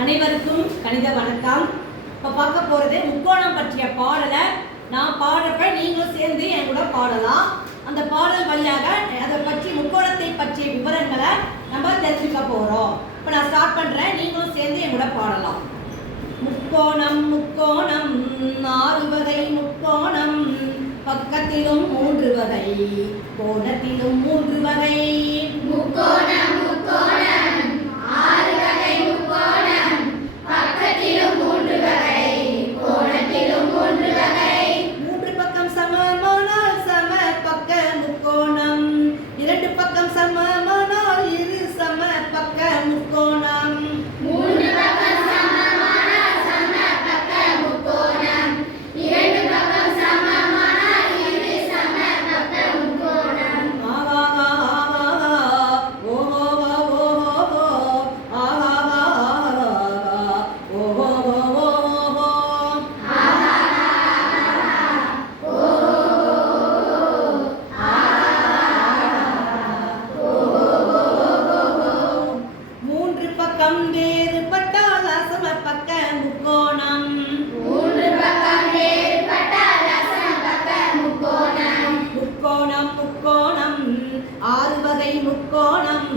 அனைவருக்கும் கணித வணக்கம். இப்போ பார்க்க போகிறது முக்கோணம் பற்றிய பாடலை. நான் பாடுறப்ப நீங்களும் சேர்ந்து என் கூட பாடலாம். அந்த பாடல் வழியாக அதை பற்றி முக்கோணத்தை பற்றிய விவரங்களை நம்ம தெரிஞ்சுக்க போகிறோம். இப்போ நான் ஸ்டார்ட் பண்ணுறேன், நீங்களும் சேர்ந்து என் கூட பாடலாம். முக்கோணம் முக்கோணம் ஆறு வகை முக்கோணம், பக்கத்திலும் மூன்று வகை, கோணத்திலும் மூன்று வகை. முக்கோணம் முக்கோணம் ஆறு வகை முக்கோணம், பக்கத்திலும் மூன்று வகை, கோணத்திலும் மூன்று வகை. மூன்று பக்கம் சமமானால் சம பக்க முக்கோணம், இரண்டு பக்கம் சமமானால் இரு சம பக்க முக்கோணம். மூன்று பக்கம் சமமானால் சம பக்க முக்கோணம், இரண்டு பக்கம் சமமானால் இரு சம பக்க முக்கோணம். மூன்று பக்கம் வேறுபட்டால் அசம பக்க முக்கோணம். மூன்று பக்கம் வேறுபட்டால் அசம பக்க முக்கோணம். முக்கோணம் முக்கோணம் ஆறு வகை முக்கோணம்,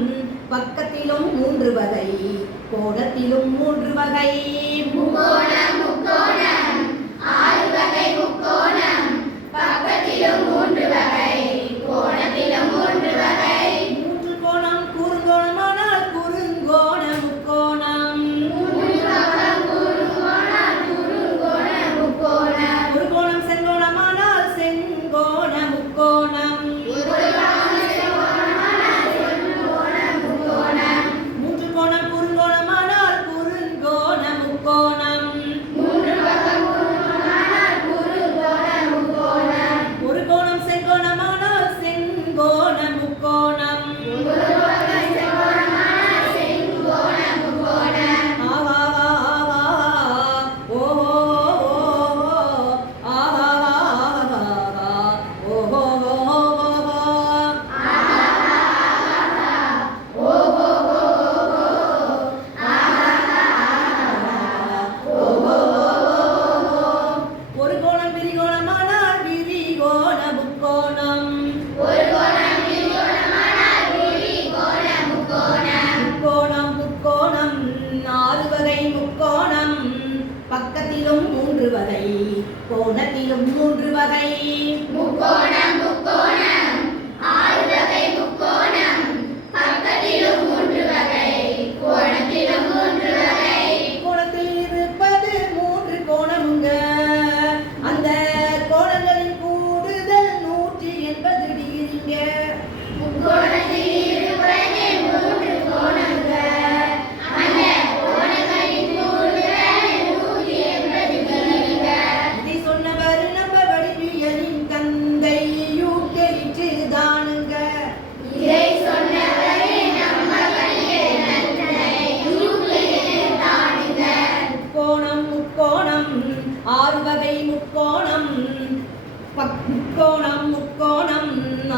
பக்கத்திலும் மூன்று வகை, கோணத்திலும் மூன்று வகை. முக்கோணம் முக்கோணம் ஆறு வகை முக்கோணம், பக்கத்திலும் மூன்று வகை, கோணத்திலும் மூன்று வகை. மூன்று கோணம் குறுங்கோணமானால் குறுங்கோண முக்கோணம். மூன்று பக்கம் குறுங்கோணம் குறுங்கோண முக்கோணம். ஒரு கோணம் செங்கோணமானால் செங்கோண முக்கோணம். ஒரு பக்கம் செங்கோணமானால் செங்கோண முக்கோணம். மூன்று கோணம் குறுங்கோணமானால் குறுங்கோண முக்கோணம். மூன்று பக்கம் குறுங்கோணமானால் குறுங்கோண முக்கோணம். ஒரு கோணம் செங்கோணமானால் செங்கோண முக்கோணம். ஒரு பக்கம் செங்கோணமானால் செங்கோண முக்கோணம். ஆவா ஆவா ஓ ஆஹா ஓஹோ ஒரு கோணம் விரிகோணமானால் விரிகோண முக்கோணம். ஒரு கோணம் விரிகோணமானால் விரிகோண முக்கோணம். முக்கோணம் முக்கோணம் ஆறு வகை முக்கோணம், பக்கத்திலும் மூன்று வகை, கோணத்திலும் மூன்று வகை. முக்கோணம் முக்கோணம் ஆறு வகை முக்கோணம், பக்கத்திலும் மூன்று வகை, கோணத்திலும் மூன்று வகை. கோணத்தில் இருப்பது மூன்று கோணமுங்க, அந்த கோணங்களின் கூடுதல் 180 டிகிரிங்க. முக்கோணத்தில் இருப்பது மூன்று கோணங்கள், அந்த கோணங்களின் கூடுதல் 180 டிகிரிகள். இதை சொன்னவர் நம்ம வடிவியலின் தந்தை யூக்ளிட் தானுங்க. இதை சொன்னவரே நம்ம வழியில் தந்தை யூக்ளிட் தானுங்க. முக்கோணம் முக்கோணம் ஆறு வகை முக்கோணம், முக்கோணம் முக்கோணம்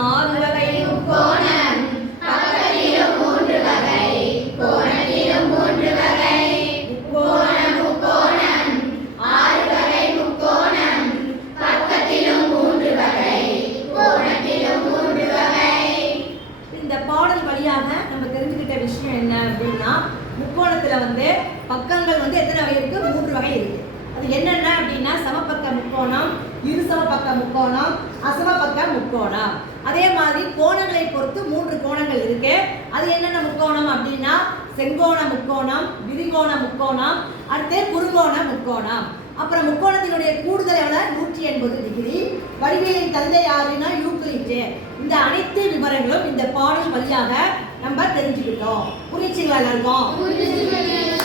ஆறு வகை முக்கோணம், பக்கத்திலும் மூன்று வகை, கோணத்திலும் மூன்று வகை. முக்கோணம் முக்கோணம் ஆறு வகை முக்கோணம், பக்கத்திலும் மூன்று வகை, கோணத்திலும் மூன்று வகை. இந்த பாடல் வழியாக நம்ம தெரிஞ்சுக்கிட்ட விஷயம் என்ன அப்படின்னா, முக்கோணத்துல பக்கங்கள் எத்தனை வகை இருக்கு? மூன்று வகை இருக்கு. அது என்னென்ன அப்படின்னா, சமபக்க முக்கோணம், இரு சமபக்க முக்கோணம், அசமபக்க முக்கோணம். அதே மாதிரி கோணங்களை பொறுத்து மூன்று கோணங்கள் இருக்கு. அது என்னென்ன முக்கோணம் அப்படின்னா, செங்கோண முக்கோணம், விரிகோண முக்கோணம், அடுத்து குறுங்கோண முக்கோணம். அப்புறம் முக்கோணத்தினுடைய கூடுதல் எவ்வளவு? 180 டிகிரி. வடிவியலின் தந்தை யாருன்னா யூக்ளிட். இந்த அனைத்து விவரங்களும் இந்த பாடல் வழியாக நம்ம தெரிஞ்சுக்கிட்டோம். புரிச்சுங்களா எல்லாருக்கும்? புரிஞ்சுக்கிட்டீங்களா?